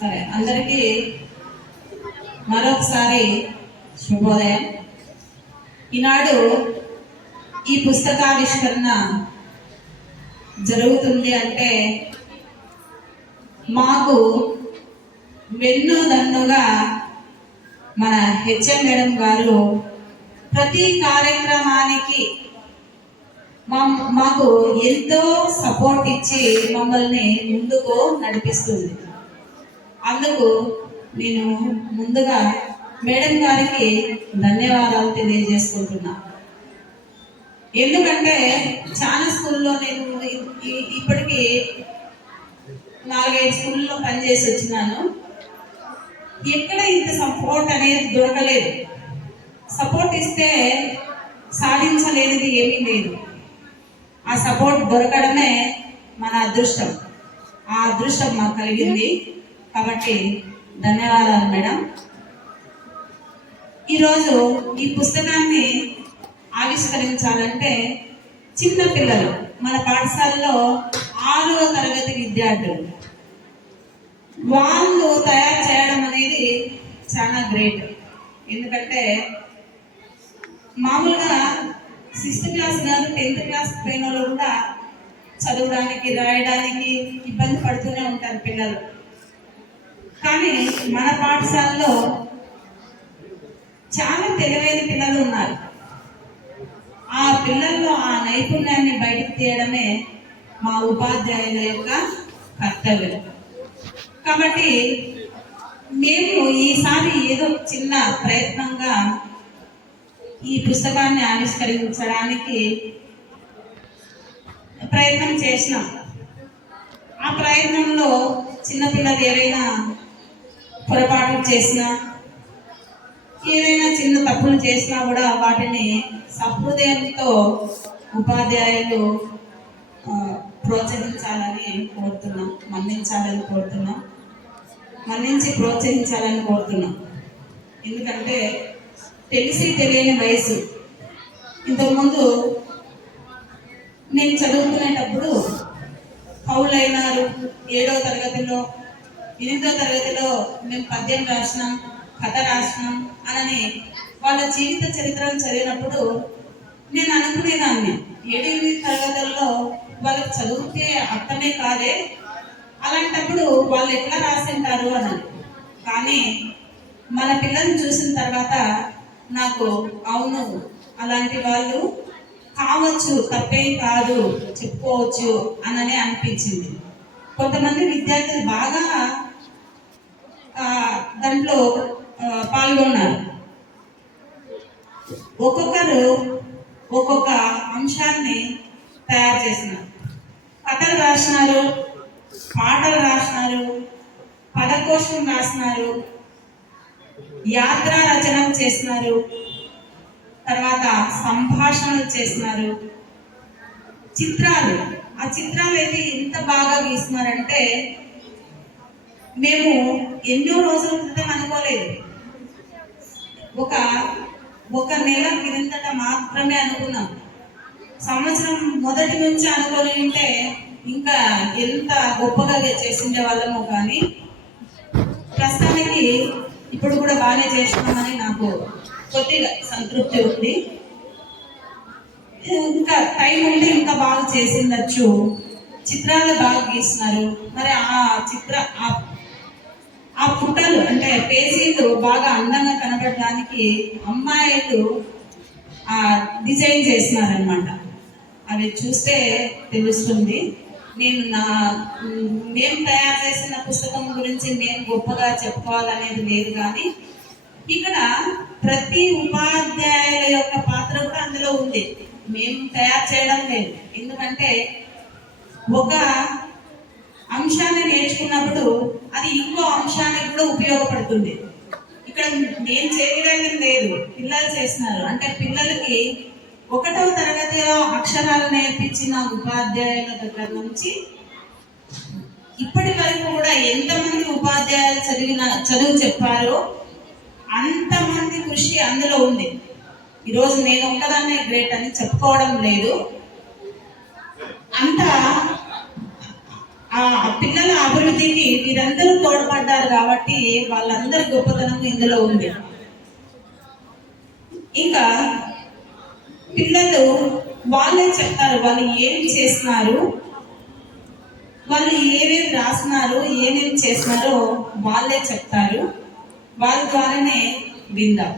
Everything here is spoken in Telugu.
సరే, అందరికీ మరొకసారి శుభోదయం. ఈనాడు ఈ పుస్తకావిష్కరణ జరుగుతుంది అంటే మాకు వెన్నుదన్నుగా మన హెచ్ఎం మేడం గారు ప్రతి కార్యక్రమానికి మాకు ఎంతో సపోర్ట్ ఇచ్చి మమ్మల్ని ముందుకు నడిపిస్తుంది. అందుకు నేను ముందుగా మేడం గారికి ధన్యవాదాలు తెలియజేసుకుంటున్నా. ఎందుకంటే చాలా స్కూల్లో నేను ఇప్పటికీ 4-5 స్కూల్లో పనిచేసి వచ్చినాను. ఎక్కడ ఇంత సపోర్ట్ అనేది దొరకలేదు. సపోర్ట్ ఇస్తే సాధించలేనిది ఏమీ లేదు. ఆ సపోర్ట్ దొరకడమే మన అదృష్టం. ఆ అదృష్టం మాకు కలిగింది కాబట్టి ధన్యవాదాలు మేడం. ఈరోజు ఈ పుస్తకాన్ని ఆవిష్కరించాలంటే చిన్న పిల్లలు, మన పాఠశాలలో 6వ తరగతి విద్యార్థులు, వాళ్ళు తయారు చేయడం అనేది చాలా గ్రేట్. ఎందుకంటే మామూలుగా 6th క్లాస్ కాదు 10th క్లాస్ పోయిన వాళ్ళు కూడా చదవడానికి రాయడానికి ఇబ్బంది పడుతూనే ఉంటారు పిల్లలు. కానీ మన పాఠశాలలో చాలా తెలివైన పిల్లలు ఉన్నారు. ఆ పిల్లల్లో ఆ నైపుణ్యాన్ని బయటకు తీయడమే మా ఉపాధ్యాయుల యొక్క కర్తవ్యం. కాబట్టి మేము ఈసారి ఏదో చిన్న ప్రయత్నంగా ఈ పుస్తకాన్ని ఆవిష్కరించడానికి ప్రయత్నం చేసినాం. ఆ ప్రయత్నంలో చిన్నపిల్లలు ఏవైనా పొరపాట్లు చేసినా, ఏదైనా చిన్న తప్పులు చేసినా కూడా వాటిని సహృదయంతో ఉపాధ్యాయులు ప్రోత్సహించాలని కోరుతున్నాం, మన్నించాలని కోరుతున్నాం, మన్నించి ప్రోత్సహించాలని కోరుతున్నాం. ఎందుకంటే తెలిసి తెలియని వయసు. ఇంతకుముందు నేను చదువుకునేటప్పుడు కవులైనారు 7వ తరగతిలో 8వ తరగతిలో మేము పద్యం రాసినాం, కథ రాసినాం అని వాళ్ళ జీవిత చరిత్రను చదివినప్పుడు నేను అనుకునేదాన్ని 7-8 తరగతుల్లో వాళ్ళకి చదివితే అర్థమే కాదే, అలాంటప్పుడు వాళ్ళు ఎట్లా రాసింటారు అని. కానీ మన పిల్లల్ని చూసిన తర్వాత నాకు అవును, అలాంటి వాళ్ళు కావచ్చు, తప్పేం కాదు, చెప్పుకోవచ్చు అని అనిపించింది. కొంతమంది విద్యార్థులు బాగా దాంట్లో పాల్గొన్నారు. ఒక్కొక్కరు ఒక్కొక్క అంశాన్ని తయారు చేసినారు. కథలు రాసినారు, పాటలు రాసినారు, పదకోశం రాసినారు, యాత్రా రచనలు చేసినారు, తర్వాత సంభాషణలు చేసినారు, చిత్రాలు. ఆ చిత్రాలు అయితే ఎంత బాగా గీస్తున్నారంటే మేము ఎన్నో రోజుల క్రితం అనుకోలేదు. ఒక నెల క్రిందట మాత్రమే అనుకున్నాం. సంవత్సరం మొదటి నుంచి అనుకొని ఉంటే ఇంకా ఎంత గొప్పగా చేసిండే వాళ్ళమో. కానీ ప్రస్తుతానికి ఇప్పుడు కూడా బాగానే చేస్తున్నామని నాకు కొద్దిగా సంతృప్తి ఉంది. ఇంకా టైం ఉంటే ఇంకా బాగా చేసిందచ్చు. చిత్రాలు బాగా గీస్తున్నారు. మరి ఆ పుటలు అంటే పేజీలు బాగా అందంగా కనబడడానికి అమ్మాయిలు డిజైన్ చేస్తున్నారనమాట. అవి చూస్తే తెలుస్తుంది. మేము తయారు చేసిన పుస్తకం గురించి నేను గొప్పగా చెప్పుకోవాలనేది లేదు. కానీ ఇక్కడ ప్రతి ఉపాధ్యాయుల యొక్క పాత్ర కూడా అందులో ఉంది. మేము తయారు చేయడం లేదు. ఎందుకంటే ఒక అంశాన్ని నేర్చుకున్నప్పుడు అది ఇంకో అంశానికి కూడా ఉపయోగపడుతుంది. ఇక్కడ నేను చేయడం లేదు, పిల్లలు చేస్తున్నారు. అంటే పిల్లలకి 1వ తరగతిలో అక్షరాలు నేర్పించిన ఉపాధ్యాయుల దగ్గర నుంచి ఇప్పటి వరకు కూడా ఎంతమంది ఉపాధ్యాయులు చదువు చెప్పారో అంతమంది కృషి అందులో ఉంది. ఈరోజు నేను ఒక్కదాన్నే గ్రేట్ అని చెప్పుకోవడం లేదు. అంతా ఆ పిల్లల ఆ అభివృద్ధికి వీరందరూ తోడ్పడ్డారు కాబట్టి వాళ్ళందరి గొప్పతనం ఇందులో ఉంది. ఇంకా పిల్లలు వాళ్ళే చెప్తారు వాళ్ళు ఏమి చేస్తున్నారు, వాళ్ళు ఏమేమి రాస్తున్నారు, ఏమేమి చేస్తున్నారో వాళ్ళే చెప్తారు. వాళ్ళ ద్వారానే విందాం.